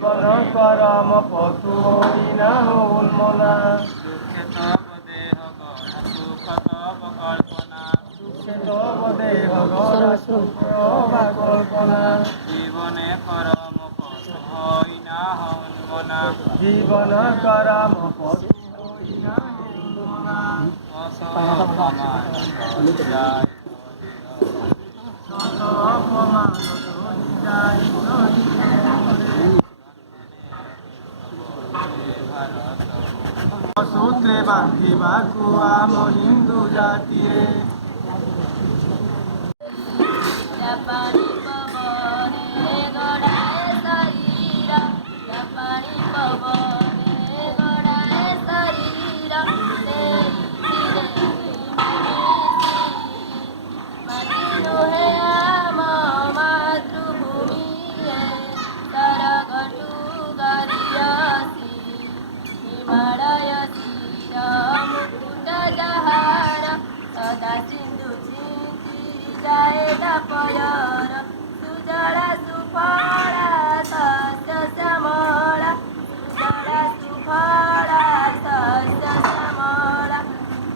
জীবন করম পশু হইনা উন্মনা দুঃখে তব দেহ গড়া সুখ তব কল্পনা দুঃখে তব দেহ গড়া সুখ বা কল্পনা জীবনে পরম পথ হইনা উন্মনা জীবন করম পশু হইনা উন্মনা অসমান যায় শত অপমান ধরি যায় সূত্রে বান্ধিবাকু আম হিন্দু জাতিরে জাপানি পবনে গড়ায় শরীর জাপানি পবনে গড়ায় শরীর মাটি নুহে আম মাতৃভূমি তরগটু গরিয়সি হিমাଳୟ ଶିର ମୁକୁଟ ଯାହାର ସଦା ସିନ୍ଧୁ ଛିଞ୍ଚି ଯାଏ ଦାପୟର ସୁଜଳା ସୁଫଳା ଶସ୍ୟ ଶ୍ୟାମଳା ସୁଜଳା ସୁଫଳା ଶସ୍ୟ ଶ୍ୟାମଳା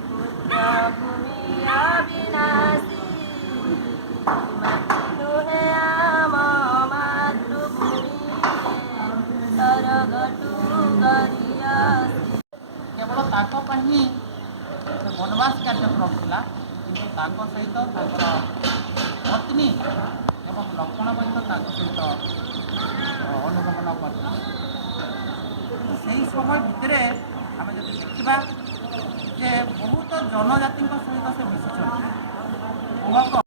ପୁଣ୍ୟଭୂମି ଅବିନାଶୀ ମାଟି ନୁହେଁ ଆମ ମାତୃଭୂମି ସରଗଟୁ गरियसी କେବଳ ତାଙ୍କ ପାଇଁ ହିଁ ବନବାସ କାର୍ଯ୍ୟକ୍ରମ ଥିଲା କିନ୍ତୁ ତାଙ୍କ ସହିତ ତାଙ୍କର ପତ୍ନୀ ଏବଂ ଲକ୍ଷ୍ମଣ ମଧ୍ୟ ତାଙ୍କ ସହିତ ଅନୁଗମନ କରିଥିଲେ। ସେହି ସମୟ ଭିତରେ ଆମେ ଯଦି ଦେଖିବା ଯେ ବହୁତ ଜନଜାତିଙ୍କ ସହିତ ସେ ମିଶିଛନ୍ତି।